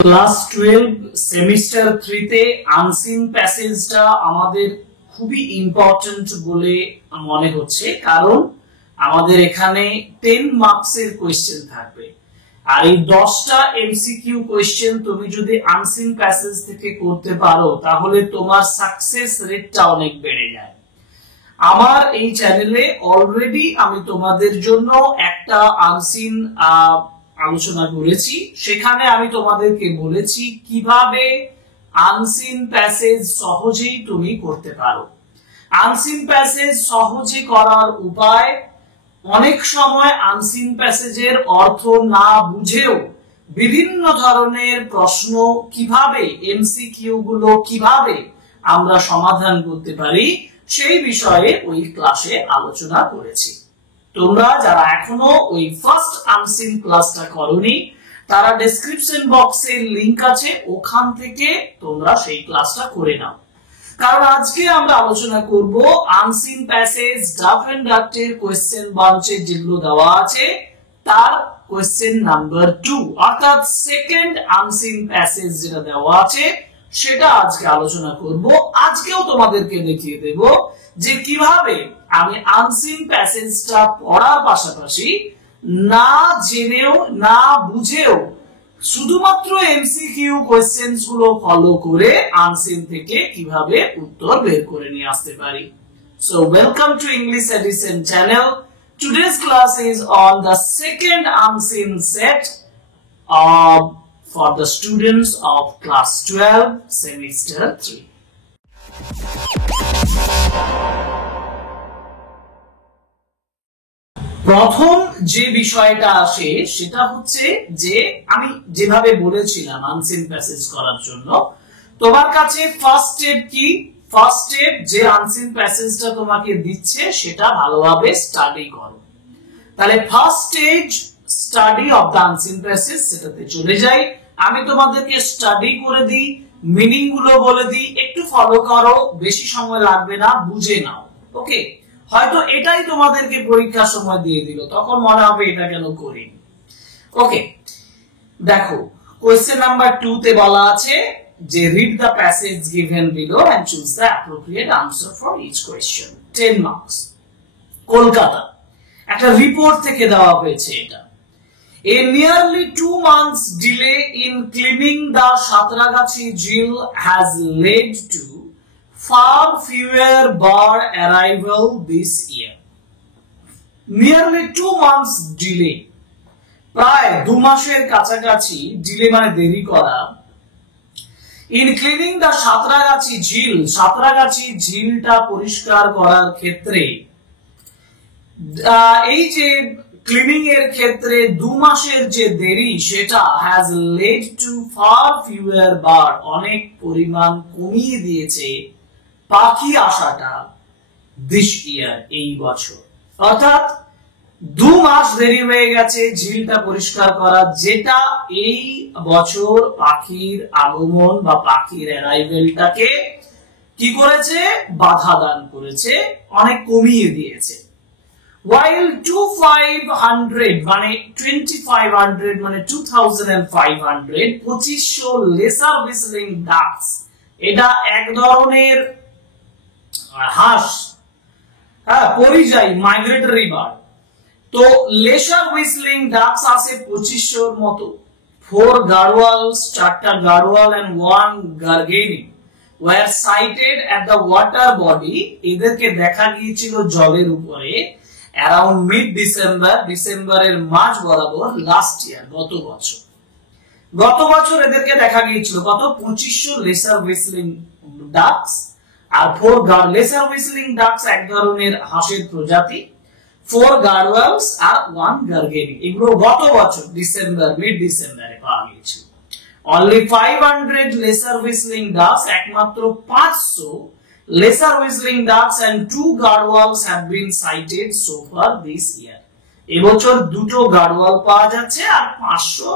Class 12 semester 3 তে unseen প্যাসেজটা আমাদের খুবই ইম্পর্টেন্ট বলে মনে হচ্ছে, কারণ আমাদের এখানে 10 মার্কসের কোশ্চেন থাকবে। আর এই 10টা এমসিকিউ কোশ্চেন তুমি যদি আনসিন প্যাসেজ থেকে করতে পারো তাহলে তোমার সাকসেস রেটটা অনেক বেড়ে যায়। আমার এই চ্যানেলে অলরেডি আমি তোমাদের জন্য একটা আনসিন আলোচনা করেছি, সেখানে আমি তোমাদেরকে বলেছি কিভাবে আনসিন প্যাসেজ সহজেই তুমি করতে পারো। আনসিন প্যাসেজ সহজে করার উপায়, অনেক সময় আনসিন প্যাসেজের অর্থ না বুঝেও বিভিন্ন ধরনের প্রশ্ন কিভাবে, এমসিকিউ গুলো কিভাবে আমরা সমাধান করতে পারি সেই বিষয়ে ওই ক্লাসে আলোচনা করেছি। তোমরা যারা এখনো ওই ফার্স্ট আনসিন ক্লাসটা করোনি তারা ডেসক্রিপশন বক্সে লিংক আছে, ওখান থেকে তোমরা সেই ক্লাসটা করে নাও। কারণ আজকে আমরা আলোচনা করব আনসিন প্যাসেজ ডাফ এন্ড ডাক্টের কোশ্চেন বাঞ্চে যেগুলো দেওয়া আছে তার কোশ্চেন নাম্বার 2, অর্থাৎ সেকেন্ড আনসিন প্যাসেজ যেটা দেওয়া আছে সেটা আজকে আলোচনা করব। আজকেও তোমাদেরকে দেখিয়ে দেব যে কিভাবে আমি আনসিন প্যাসেজটা পড়ার পাশাপাশি না জেনেও না বুঝেও শুধুমাত্র এমসিকিউ কোশ্চেনস গুলো ফলো করে আনসিন থেকে কিভাবে উত্তর বের করে নিয়ে আসতে পারি। So welcome to English Edition channel. Today's class is on the second unseen set for the students of class 12 semester 3. প্রথম যে বিষয়টা আসে সেটা হচ্ছে যে আমি যেভাবে বলেছিলাম আনসিন প্যাসেজ করার জন্য তোমার কাছে ফার্স্ট স্টেপ কি, ফার্স্ট স্টেপ যে আনসিন প্যাসেজটা তোমাকে দিচ্ছে সেটা ভালোভাবে স্টাডি করো। তাহলে first stage study of the unseen passage, সেটাতে চলে যাই। আমি তোমাদেরকে স্টাডি করে দিই, মিনিং গুলো বলে দিই, একটু ফলো করো, বেশি সময় লাগবে না, বুঝে নাও। ওকে, হয়তো এটাই তোমাদেরকে পরীক্ষার সময় দিয়ে দিল, তখন মনে হবে এটা কেন করি। ওকে, দেখো কোশ্চেন নাম্বার 2 তে বলা আছে যে read the passage given below and choose the appropriate answer for each question. 10 marks. Kolkata একটা রিপোর্ট থেকে দেওয়া হয়েছে এটা। A nearly 2 months delay in cleaning the Satragachi Jheel has led to far fewer bird arrival this year. Nearly 2 months delay, প্রায় 2 মাসের কাছাকাছি, delay মানে দেরি করা, in cleaning the Satragachi Jheel, Santragachi ঝিলটা পরিষ্কার করার ক্ষেত্রে এই যে ক্লিনিং এর ক্ষেত্রে 2 মাসের যে দেরি সেটা has led to far fewer bird, অনেক পরিমাণ কমিয়ে দিয়েছে পাখি আসাটা this year, এই বছর। অর্থাৎ 2 মাস দেরি হয়ে গেছে ঝিলটা পরিষ্কার করা, যেটা এই বছর পাখির আগমন বা পাখির অ্যারাইভেলটাকে কি করেছে, বাধা দান করেছে, অনেক কমিয়ে দিয়েছে। While 2500 মানে 2500 মানে 2500 2500 লেসার হুইসলিং ডাকস, এটা এক ধরনের হাঁস, পরিযায়ী মাইগ্রেটরি বার্ড। তো লেসার হুইসলিং ডাকস আছে 2500 মতো। 4 গাড়োয়ালস, 4টা Garhwal and 1 garganey were sighted at the water body, এদেরকে দেখা গিয়েছিল জলের উপরে around mid December, ডিসেম্বরের মাঝ বরাবর লাস্ট ইয়ার, গত বছর এদেরকে দেখা গিয়েছিল কত, 2500 লেসার হুইসলিং ডাকস আর 4 লেসার হুইসলিং ডাকস এক ধরনের হাঁসের প্রজাতি, 4 গাড়োয়ালস আর 1 গার্গেনি, এগুলো গত বছর ডিসেম্বর, মিড ডিসেম্বরে পাওয়া গিয়েছিল। only 500 লেসার হুইসলিং ডাকস, একমাত্র 500 lesser whistling ducks and 2 garwals have been sighted so far this year. এবছর দুটো গাড়ওয়াল পাওয়া যাচ্ছে আর 500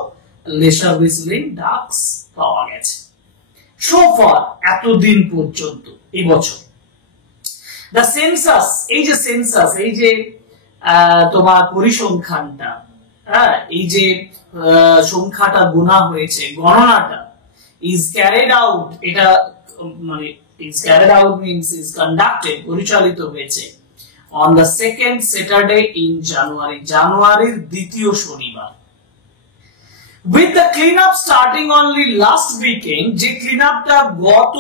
lesser whistling ducks পাওয়া গেছে so far, এতদিন পর্যন্ত এবছর। the census, এই যে সেন্সাস, এই যে তোমার পরিসংখ্যানটা, এই যে সংখ্যাটা গোনা হয়েছে, গণনাটা is carried out, এটা মানে is carried out means is conducted, পরিচালিত হয়েছে on the second Saturday in January, জানুয়ারির দ্বিতীয় শনিবার। with the cleanup starting only last weekend, যে ক্লিনআপটা গত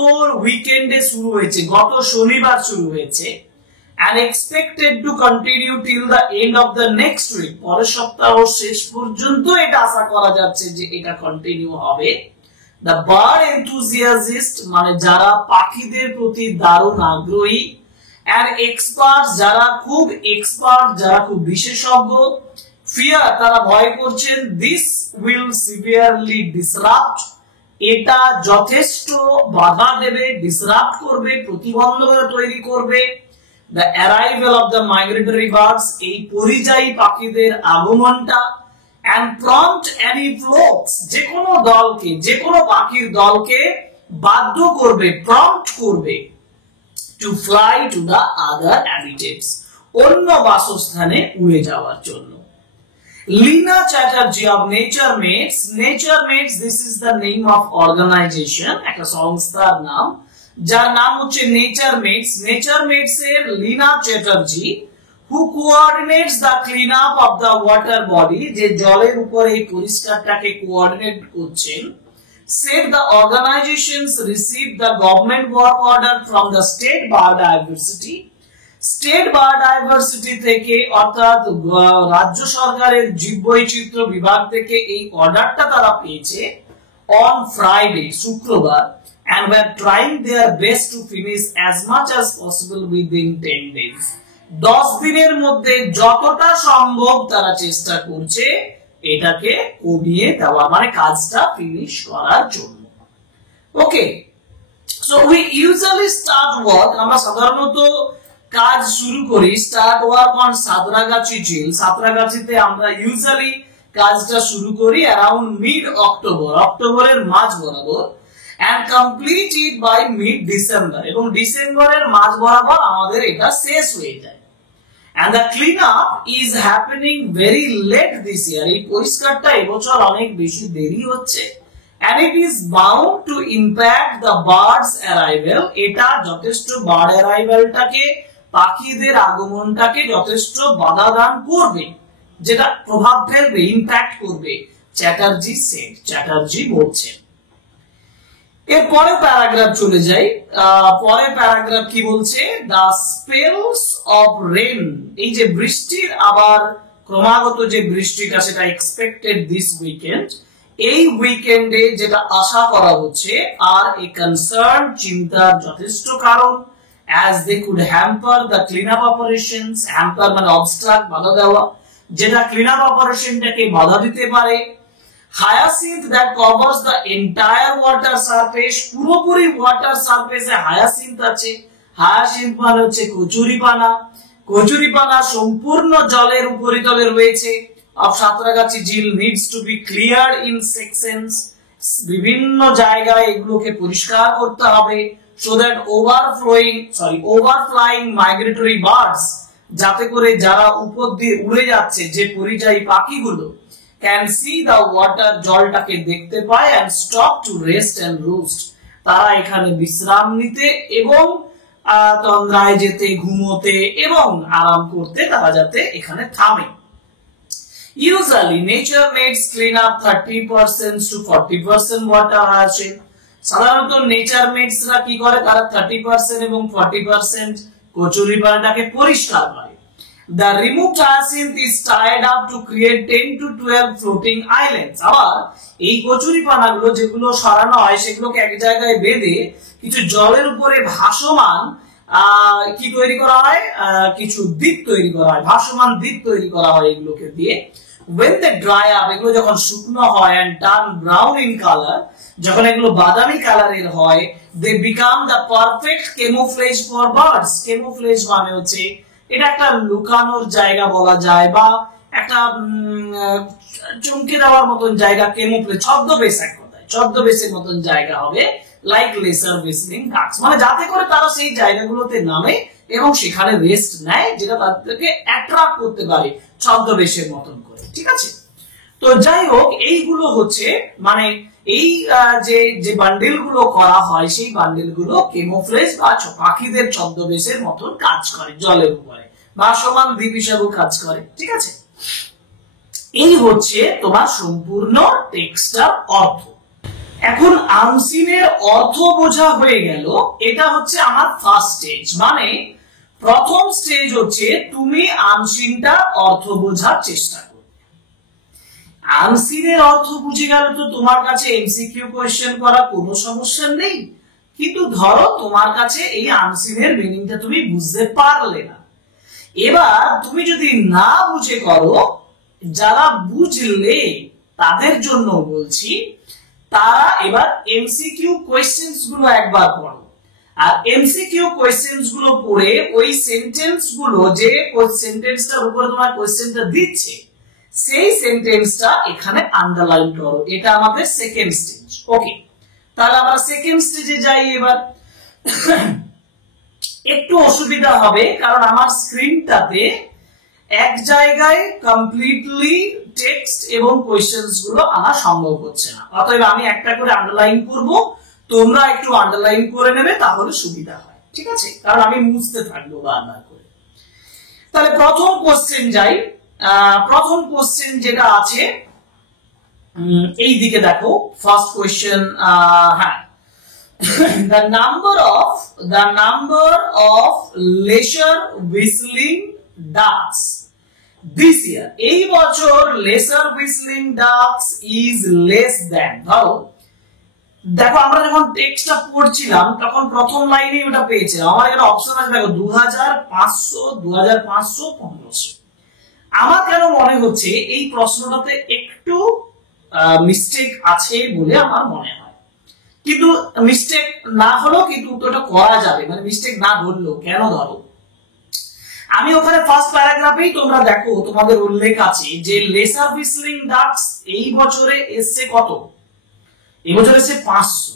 উইকেন্ডে শুরু হয়েছে, গত শনিবার শুরু হয়েছে, and expected to continue till the end of the next week, পরের সপ্তাহ শেষ পর্যন্ত এটা আশা করা যাচ্ছে যে এটা কন্টিনিউ হবে। the bird enthusiast, মানে যারা পাখিদের প্রতি দারুণ আগ্রহী, and experts, যারা খুব এক্সপার্ট, যারা খুব বিশেষজ্ঞ, fear, তারা ভয় করছেন, this will severely disrupt, এটা যথেষ্ট বাধা দেবে, ডিসরাপ্ট করবে, প্রতিবন্ধকতা তৈরি করবে the arrival of the migratory birds, এই পরিযায়ী পাখিদের আগমনটা, and prompt any flocks, যে কোনো দলকে, যে কোনো পাখির দলকে বাধ্য করবে, প্রম্পট করবে to fly to the other habitats, অন্য বাসস্থানে উড়ে যাওয়ার জন্য। Lina Chatterjee of Naturemates, Naturemates, this is the name of organization, একটা সংস্থার নাম, যার নাম হচ্ছে Naturemates। Naturemates এর Lina Chatterjee, who coordinates the cleanup of the water body, যে জলের উপরে এই পরিষ্কারটাকে কোঅর্ডিনেট করছেন, said the organizations received the government work order from the state biodiversity, state biodiversity থেকে, অর্থাৎ রাজ্য সরকারের জীববৈচিত্র্য বিভাগ থেকে এই অর্ডারটা তারা পেয়েছে on Friday, শুক্রবার, and were trying their best to finish as much as possible within 10 days, 10 দিনের মধ্যে যতটা সম্ভব তারা চেষ্টা করছে এটাকে কমিয়ে দেওয়া, মানে কাজটা ফিনিশ করার জন্য। Okay, so we usually start work, আমরা সাধারণত কাজ শুরু করি, স্টার্ট ওয়ার্ক অন সাঁতরাগাছি ঝিল, সাঁতরাগাছিতে আমরা ইউজুয়ালি কাজটা শুরু করি অ্যারাউন্ড মিড অক্টোবর, অক্টোবরের মাঝ বরাবর, and complete it by mid December, এবং ডিসেম্বরের মাঝ বরাবর আমাদের এটা শেষ হয়ে যায়। and the cleanup is happening very late this year, এই পরিষ্কারটা এবছর অনেক বেশি দেরি হচ্ছে, and it is bound to impact the birds arrival, এটা যথেষ্ট বার্ড অ্যারাইভালটাকে, পাখিদের আগমনটাকে যথেষ্ট বাধা দান করবে, যেটা প্রভাব ফেলবে, ইম্প্যাক্ট করবে, চ্যাটার্জি সেড, চ্যাটার্জি বলছেন। এর পরে প্যারাগ্রাফ চলে যাই, পরে প্যারাগ্রাফ কি বলছে, দ্য স্পেলস অফ রেন, এই যে বৃষ্টির আবার ক্রমাগত যে বৃষ্টিটা সেটা এক্সপেক্টেড দিস উইকেন্ড, এই উইকেন্ডে যেটা আশা করা হচ্ছে, আর এ কনসার্ন, চিন্তার যথেষ্ট কারণ, as they could hamper the cleanup operations, hamper মানে obstruct, বাধা দেওয়া, যেটা ক্লিনআপ অপারেশনটাকে বাধা দিতে পারে। hyacinth that covers the entire water surface, পুরোপুরি ওয়াটার সারফেসে hyacinth আছে, hyacinth মানে হচ্ছে কচুরিপানা, কচুরিপানা সম্পূর্ণ জলের উপরিতলে রয়েছে of সাঁতরাগাছি ঝিল needs to be cleared in sections, বিভিন্ন জায়গায় এগুলোকে পরিষ্কার করতে হবে, so that overflying migratory birds, যাতে করে যারা উপর দিয়ে উড়ে যাচ্ছে, যে পরিযায়ী পাখিগুলো, can see the water, জলটাকে দেখতে পায়, and stop to rest and roost, তারা এখানে বিশ্রাম নিতে এবং তন্দ্রায় যেতে, ঘুমোতে এবং আরাম করতে তারা যাতে এখানে থামে। Usually Naturemates clean up 30% to 40% water hyacinth, সাধারণত নেচারমেটসরা কি করে, তারা 30% এবং 40% কচুরিপানাটাকে পরিষ্কার করে। The removed hyacinth is tied up to create 10 to 12 floating islands, আবার এই কচুরিপানাগুলো যেগুলো সরানো হয় সেগুলোকে এক জায়গায় বেঁধে কিছু জলের উপরে ভাসমান কি তৈরি করা হয়, কিছু দ্বীপ তৈরি করা হয়, ভাসমান দ্বীপ তৈরি করা হয় এগুলোকে দিয়ে। When they dry up, এগুলো যখন শুকনো হয় and turn brown in color, যখন এগুলো বাদামি কালারের হয়, they become the perfect camouflage for birds. camouflage মানে হচ্ছে এটা একটা লুকানোর জায়গা বলা যায়, বা একটা চমকে দেওয়ার মতন জায়গা, camouflage, ছদ্মবেশ, এক কথায় ছদ্মবেশের মতন জায়গা হবে, লাইক লেসার ভিজিটিং ডাকস, মানে যাতে করে তারা সেই জায়গাগুলোতে নামে এবং সেখানে রেস্ট নেয়, যেটা তাদেরকে অ্যাট্রাক্ট করতে পারে ছদ্মবেশের মতন করে, ঠিক আছে। তো যাই হোক, এইগুলো হচ্ছে মানে এই যে যে বান্ডেল গুলো করা হয় সেই বান্ডেল গুলো কেমোফ্লেজ বা পাখিদের ছদ্মবেশের মতন কাজ করে জলের উপরে, ভাসমান দ্বীপ হিসাবেও কাজ করে। ঠিক আছে, এই হচ্ছে তোমার সম্পূর্ণ টেক্সটার অর্থ। এখন আনসিনের অর্থ বোঝা হয়ে গেল, এটা হচ্ছে আমার ফার্স্ট স্টেজ। মানে প্রথম স্টেজ হচ্ছে তুমি আনসিনটা অর্থ বোঝার চেষ্টা করো। আনসিনের অর্থ বুঝে গেলে তো তোমার কাছে এমসিকিউ কোয়েশ্চেন করা কোনো সমস্যা নেই, কিন্তু ধরো তোমার কাছে এই আনসিনের মিনিংটা তুমি বুঝতে পারলে না। এবার তুমি যদি না বুঝে করো, যারা বুঝলে তাদের জন্য বলছি, তারা এবার এমসিকিউ কোয়েশ্চেন্স গুলো একবার পড়ো। আর এমসিকিউ কোয়েশ্চেন্স গুলো পড়ে ওই সেন্টেন্স গুলো, যে সেন্টেন্সটার উপরে তোমার কোয়েশ্চেনটা দিচ্ছে, সেই সেন্টেন্সটা এখানে আন্ডারলাইন করো। এটা আমাদের সেকেন্ড স্টেজ। ওকে, তাহলে আমরা সেকেন্ড স্টেজে যাই। এবার একটু অসুবিধা হবে, কারণ আমার স্ক্রিনটাতে এক জায়গায় কমপ্লিটলি টেক্সট এবং কোয়েশ্চেন্স গুলো আনা সম্ভব হচ্ছে না। অতএব আমি একটা করে আন্ডারলাইন করব, তোমরা একটু আন্ডারলাইন করে নেবে, তাহলে সুবিধা হয়। ঠিক আছে, কারণ আমি মুছতে থাকবো বারবার করে। তাহলে প্রথম কোশ্চেন যাই। প্রথম কোশ্চেন যেটা আছে এই দিকে দেখো, ফার্স্ট কোয়েশ্চেন। হ্যাঁ, the number of leisure whistling ducks this year, এই বছর leisure whistling ducks is less than। ধরো দেখো, আমরা যখন টেক্সটটা পড়ছিলাম তখন প্রথম লাইনে ওটা পেয়েছে, আমার এখানে অপশন আছে দেখো 2500, 2500, 1500। আমার কেন মনে হচ্ছে এই প্রশ্নটাতে একটু মিস্টেক আছে বলে আমার মনে হয়, কিন্তু মিস্টেক না হলেও কিন্তু উত্তরটা করা যাবে, মানে মিস্টেক না ধরলেও। কেন? ধরো আমি ওখানে ফার্স্ট প্যারাগ্রাফেই তোমরা দেখো তোমাদের উল্লেখ আছে যে লেসার হুইসলিং ডাকস এই বছরে এসছে কত, এই বছরে এসছে 500,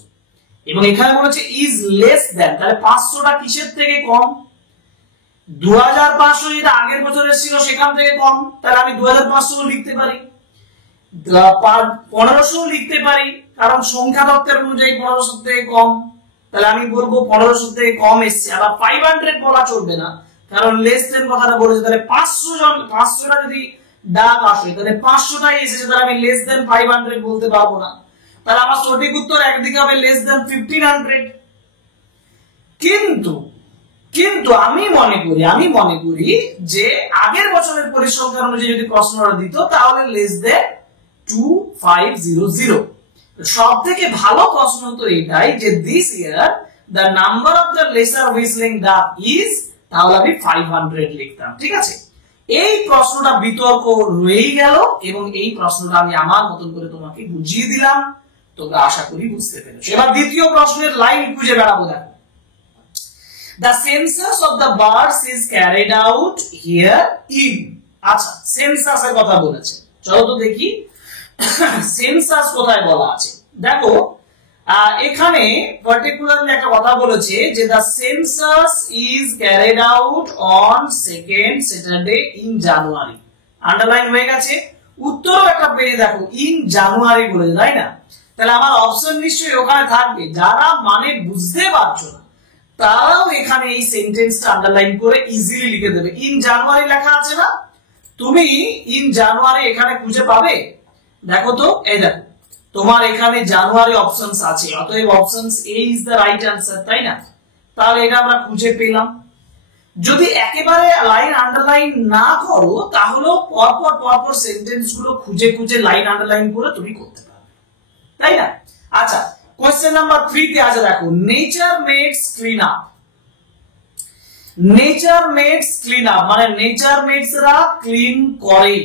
এবং এখানে বলেছে ইজ লেস দ্যান, তাহলে 500টা কিসের থেকে কম? 2500 যেটা আগের বছর এসেছিল সেখান থেকে কম, তাহলে আমি 2500 লিখতে পারি, 1500 লিখতে পারি, কারণ সংখ্যা তত্ত্বের অনুযায়ী 1500 থেকে কম, তাহলে আমি বলবো 1500 থেকে কম এসছে। আবার 500 বলা চলবে না, কারণ লেস দেন কথাটা বলেছে, তাহলে 500টা যদি ডাক আসে তাহলে 500টাই এসেছে, তাহলে আমি লেস দেন 500 বলতে পারবো না। তাহলে আমার সঠিক উত্তর একদিকে হবে লেস দেন 1500। কিন্তু আমি মনে করি যে আগের বছরের পরিসংখ্যান অনুযায়ী যদি প্রশ্নটা দিত তাহলে লেস দেন 2500। সব থেকে ভালো প্রশ্ন তো এটাই যে this year the number of the lesser whistling duck is, তাহলে আমি 500 লিখতাম। ঠিক আছে, এই প্রশ্নটা বিতর্ক রয়েই গেল, এবং এই প্রশ্নটা আমি আমার মতন করে তোমাকে বুঝিয়ে দিলাম, তোমরা আশা করি বুঝতে পেরেছো। এবার দ্বিতীয় প্রশ্নের লাইন খুঁজে বেড়াবো। দেখো, the census of the birds is carried out here in। আচ্ছা, সেন্সাস এর কথা বলেছে, চলো তো দেখি সেন্সাস কোথায় বলা আছে। দেখো এখানে পার্টিকুলারলি একটা কথা বলেছে যে the census is carried out on second Saturday in January। Underline হয়ে গেছে, উত্তরও একটা পেয়ে দেখো ইন জানুয়ারি বলেছে, তাই না? তাহলে আমার অপশন নিশ্চয়ই ওখানে থাকবে। যারা মানে বুঝতে পারছো না তারাও এখানে এই সেন্টেন্সটা আন্ডারলাইন করে ইজিলি লিখে দেবে। ইন জানুয়ারি লেখা আছে না, তুমি ইন জানুয়ারি এখানে খুঁজে পাবে। দেখো তো, এই দেখো তোমার এখানে জানুয়ারি অপশনস আছে, অতএব options A is the right answer, তাই না? তাহলে এটা আমরা খুঁজে পেলাম। যদি একেবারে লাইন আন্ডারলাইন না করো তাহলেও পরপর সেন্টেন্স গুলো খুঁজে খুঁজে লাইন আন্ডারলাইন করে তুমি করতে পারবে, তাই না? আচ্ছা, কোশ্চেন নাম্বার 3 তে আছে, দেখো nature meds clean up. Nature meds clean up মানে নেচার মেডসরা ক্লিন করে।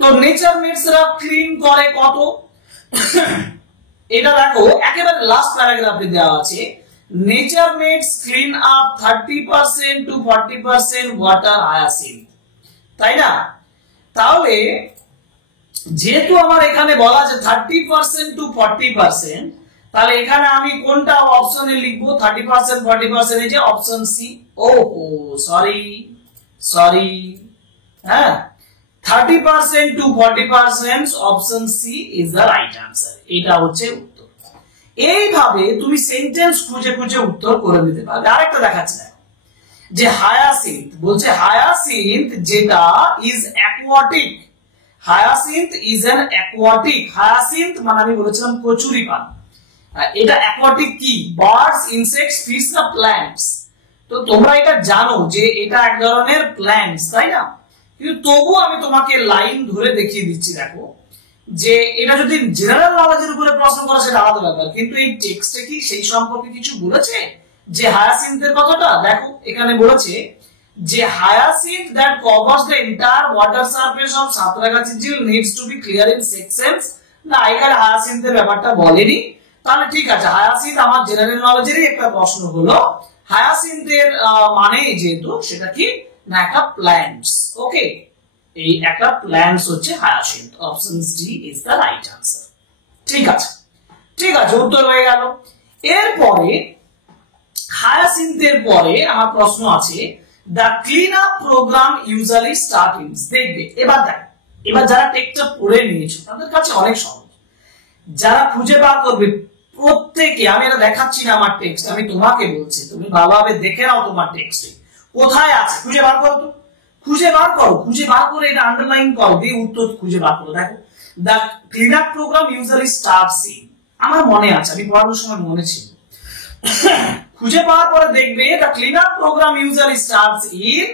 তো নেচার মেডসরা ক্লিন করে কত? এটা দেখো একেবারে লাস্ট প্যারাগ্রাফে দেওয়া আছে, nature meds clean up 30% to 40% water hyacinth, তাই না? তাহলে যেহেতু আমার এখানে বলা আছে 30% to 40%, তাহলে এখানে আমি কোনটা অপশনে লিখবো? 30% 40% এই যে অপশন সি। ওহো সরি, হ্যাঁ 30% to 40% option C is the right answer. এটা হচ্ছে উত্তর। এইভাবে তুমি সেন্টেন্স খুঁজে খুঁজে উত্তর করে দিতে পারবে। আরেকটা দেখাচ্ছি দেখো, যে হায়াসিন্থ বলছে হায়াসিন্থ যেটা is aquatic, hyacinth is an aquatic. Hyacinth মানে আমি বলেছিলাম কচুরি পান, এটা অ্যাকোয়াটিক কি? বার্ডস, ইনসেক্টস, ফিশ না প্ল্যান্টস? তো তোমরা এটা জানো যে এটা এক ধরনের প্ল্যান্টস, তাই না? কিন্তু তবু আমি তোমাকে লাইন ধরে দেখিয়ে দিচ্ছি। দেখো যে এটা যদি জেনারেল নলেজের উপরে প্রশ্ন করে সেটা আলাদা ব্যাপার, কিন্তু এই টেক্সটে কি সেই সম্পর্কে কিছু বলেছে যে হায়াসিন্থের কথাটা? দেখো এখানে বলেছে যে hyacinth that covers the entire water surface of Santragachi ঝিল needs to be clear in sections. না, এখানে হায়াসিন্থের ব্যাপারটা বলেনি। তাহলে ঠিক আছে, হায়াসিন্থ আমার জেনারেল নলেজেরই একটা প্রশ্ন হলো। হায়াসিন্থের মানে যেহেতু সেটা কি না একটা প্ল্যান্টস, ওকে, এই একটা প্ল্যান্টস হচ্ছে hyacinth. Option D is the right answer. ঠিক আছে, ঠিক আছে, উত্তর হয়ে গেল। এরপরে হায়াসিন্থের পরে আমার প্রশ্ন আছে, the clean up program usually start in. দেখবে এবার দেখ, এবার যারা টেক্সটটা পড়ে নিয়েছো তাদের কাছে অনেক সহজ। যারা খুঁজে বার করবে প্রত্যেকে, আমি এটা দেখাচ্ছি না আমার টেক্সট, আমি তোমাকে বলছি তুমি ভালোভাবে দেখে নাও তোমার টেক্সটে কোথায় আছে, খুঁজে বার করো। তো খুঁজে বার করো, খুঁজে বার করে এটা আন্ডারলাইন করো, দিয়ে উত্তর খুঁজে বার করো। দেখো the clean up program usually starts in, আমার মনে আছে, আমি পড়ানোর সময় মনে ছিল। খুঁজে পাওয়ার পরে দেখবে the clean up program usually starts in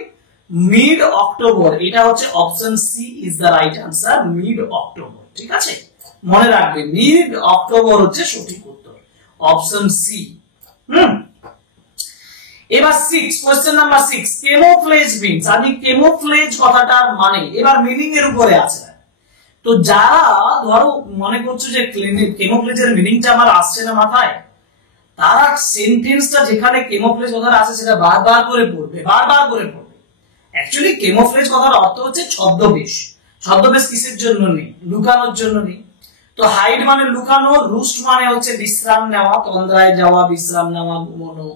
mid October. এটা হচ্ছে option C is the right answer, mid October. ঠিক আছে, মনে রাখবে মিড অক্টোবর হচ্ছে সঠিক উত্তর, অপশন সি। এবার 6, কোশ্চেন নাম্বার 6, কেমোফ্লেজ মিন্স। আমি কেমোফ্লেজ কথাটার মানে এবার মিনিং এর উপরে আছে। তো যারা ধরো মনে করছো যে কেমোফ্লেজের মিনিংটা আমার আসছে না মাথায়, তারা সেন্টেন্সটা যেখানে কেমোফ্লেজ কথাটা আছে সেটা বারবার করে পড়বে, বারবার করে পড়বে। অ্যাকচুয়ালি কেমোফ্লেজ কথার অর্থ হচ্ছে ছদ্মবেশ। ছদ্মবেশ কিসের জন্য নেই? লুকানোর জন্য নেই। তো হাইড মানে লুকানো, রুস্ট মানে হচ্ছে বিশ্রাম নেওয়া, তন্দ্রায় যাওয়া, বিশ্রাম নেওয়া, ঘুমানো।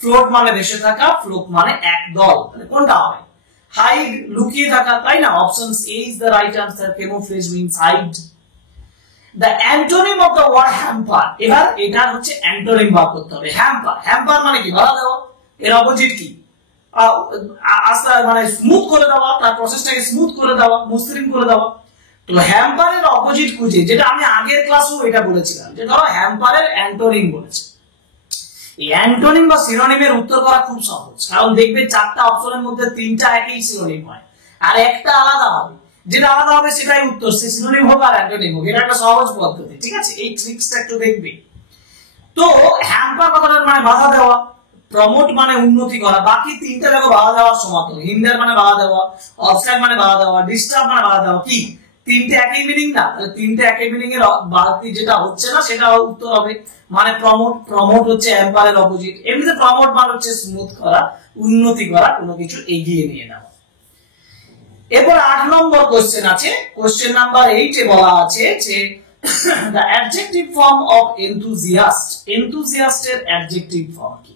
ফ্লোট মানে ভেসে থাকা, ফ্লোক মানে একদল। মানে কোনটা হবে? হাইড, লুকিয়ে থাকা, তাই না? Option A is the right answer, camouflage means hide. The antonym of the word hamper, এবার এটার হচ্ছে অ্যান্টোনিম বার করতে হবে। হ্যাম্পার, হ্যাম্পার মানে কি? বাধা দেওয়া। এর অপোজিট কি? আস্তে মানে স্মুথ করে দেওয়া, তার প্রসেসটাকে স্মুথ করে দেওয়া, মসৃণ করে দেওয়া। তো হ্যাম্পারের অপোজিট খুঁজে, যেটা আমি আগের ক্লাসেও এটা বলেছিলাম, যে ধরো হ্যাম্পারের অ্যান্টোনিম বলেছে। এই অ্যান্টোনিম বা সিনোনিমের উত্তর করা খুব সহজ, কারণ দেখবে 4টা অপশনের মধ্যে 3টা একই সিনোনিম হয়, আর একটা আলাদা হবে। যেটা আলাদা হবে সেটাই উত্তর, সে সিনোনিম হোক আর অ্যান্টোনিম হোক। এটা একটা সহজ পদ্ধতি, ঠিক আছে? এই ট্রিক্সটা একটু দেখবে। তো হ্যাম্পার কথাটার মানে বাধা দেওয়া, প্রমোট মানে উন্নতি করা। বাকি 3টা দেখো বাধা দেওয়ার সমার্থক। হিন্ডার মানে বাধা দেওয়া, অবস্ট্রাক্ট মানে বাধা দেওয়া, ডিস্টার্ব মানে বাধা দেওয়া। কি 3টে একই মিনিং না? তাহলে 3টে একই মিনিং এর বাকি যেটা হচ্ছে না সেটা উত্তর হবে। মানে প্রমোট, প্রমোট হচ্ছে হ্যাম্পারের অপোজিট। এমনিতে প্রমোট মানে হচ্ছে স্মুথ করা, উন্নতি করা, কোনো কিছু এগিয়ে নিয়ে নেওয়া। এরপর 8 নম্বর কোশ্চেন আছে। কোশ্চেন নাম্বার 8 এ বলা আছে যে the adjective form of enthusiast, enthusiast এর adjective form কি?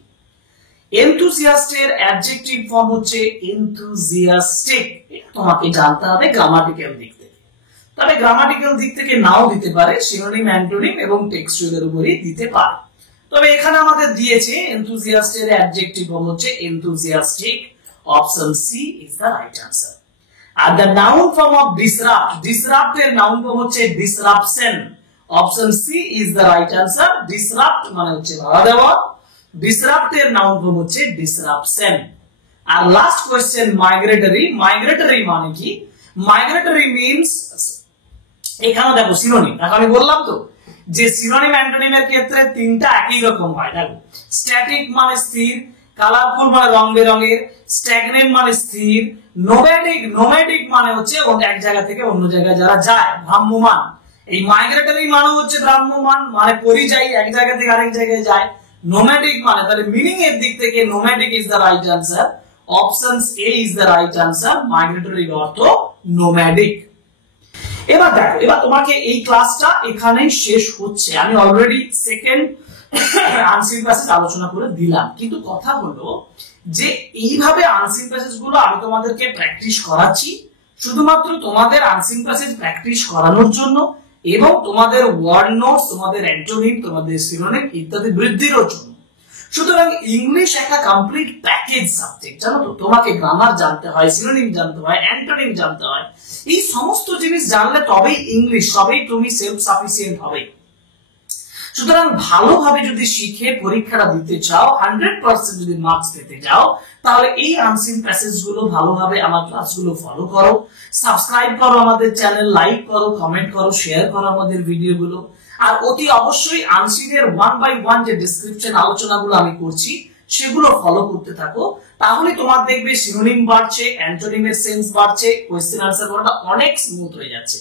enthusiast এর adjective form হচ্ছে enthusiastic। এটা তোমাকে জানতে হবে গ্রামাটিক্যাল দিক থেকে। তবে গ্রামাটিক্যাল দিক থেকে নাও দিতে পারে, সিনোনিম, অ্যান্টোনিম এবং টেক্সচুয়ালের উপরই দিতে পারে। তবে এখানে আমাদের দিয়েছে enthusiast এর adjective form হচ্ছে enthusiastic, option C is the right answer. আর the noun form of disrupt, disrupt এর noun form হচ্ছে disruption, option C is the right answer. disrupt মানে হচ্ছে বাধা দেওয়া, disrupt এর noun form হচ্ছে disruption। আর লাস্ট কোশ্চেন migratory, migratory মানে কি? migratory means, এখানে দেখো সিনোনিম। দেখো আমি বললাম তো যে সিনোনিম অ্যান্টোনিমের ক্ষেত্রে 3টা একই রকম হয়। দেখো স্ট্যাটিক মানে স্থির, কালারফুল মানে রং বেরঙের, স্ট্যাগনেন্ট মানে স্থির, নোম্যাডিক, নোম্যাডিক মানে হচ্ছে এক জায়গা থেকে অন্য জায়গায় যারা যায়, ভ্রাম্যমান। এই মাইগ্রেটরি মানে হচ্ছে ভ্রাম্যমান, মানে পরিযায়ী, এক জায়গা থেকে আরেক জায়গায় যায়। নোম্যাডিক মানে, তাহলে মিনিং এর দিক থেকে nomadic is the right answer, option A is the right answer. Migratory অর্থ নোম্যাডিক। এবার দেখো, এবার তোমাকে এই ক্লাসটা এখানেই শেষ হচ্ছে। আমি অলরেডি সেকেন্ড আনসিন প্যাসেজ আলোচনা করে দিলাম, কিন্তু কথা হলো যে এইভাবে আনসিন প্যাসেজ গুলো আমি তোমাদেরকে প্র্যাকটিস করাচ্ছি, শুধুমাত্র তোমাদের আনসিন প্যাসেজ প্র্যাকটিস করানোর জন্য এবং তোমাদের ওয়ার্ড নোটস, তোমাদের অ্যান্টোনিম, তোমাদের সিনোনিম ইত্যাদি বৃদ্ধির জন্য। সুতরাং ইংলিশ একটা কমপ্লিট প্যাকেজ সাবজেক্ট, জানো তো। তোমাকে গ্রামার জানতে হয়, সিনোনিম জানতে হয়, অ্যান্টোনিম জানতে হয়। এই সমস্ত জিনিস জানলে তবেই ইংলিশ, তবেই তুমি সেলফ সাফিসিয়েন্ট হবে। সুতরাং ভালোভাবে যদি শিখে পরীক্ষাটা দিতে চাও, 100% যদি মার্কস পেতে চাও, তাহলে এই আনসিন প্যাসেজ গুলো ভালোভাবে আমার ক্লাসগুলো ফলো করো, সাবস্ক্রাইব করো আমাদের চ্যানেল, লাইক করো, কমেন্ট করো, শেয়ার করো আমাদের ভিডিওগুলো। আর অতি অবশ্যই আনসিনের 1 by 1 যে ডেসক্রিপশন আলোচনাগুলো আমি করছি সেগুলো ফলো করতে থাকো। তাহলে তোমার দেখবে সিনোনিম বাড়ছে, অ্যান্টোনিমের সেন্স বাড়ছে, কোয়েশ্চেন আনসার করাটা অনেক স্মুথ হয়ে যাচ্ছে।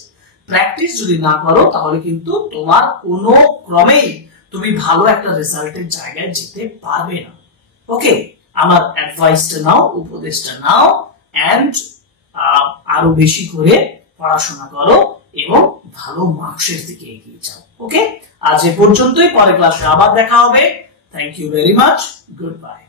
প্র্যাকটিস যদি না করো তাহলে কিন্তু তোমার কোনো ক্রমেই তুমি ভালো একটা রেজাল্টের জায়গায় যেতে পারবে না। ওকে, আমার অ্যাডভাইসটা নাও, উপদেশটা নাও, এন্ড আরো বেশি করে পড়াশোনা করো এবং ভালো মার্কসের দিকে এগিয়ে যাও। ওকে, আজ এ পর্যন্তই, পরে ক্লাসে আবার দেখা হবে। Thank you very much, good by.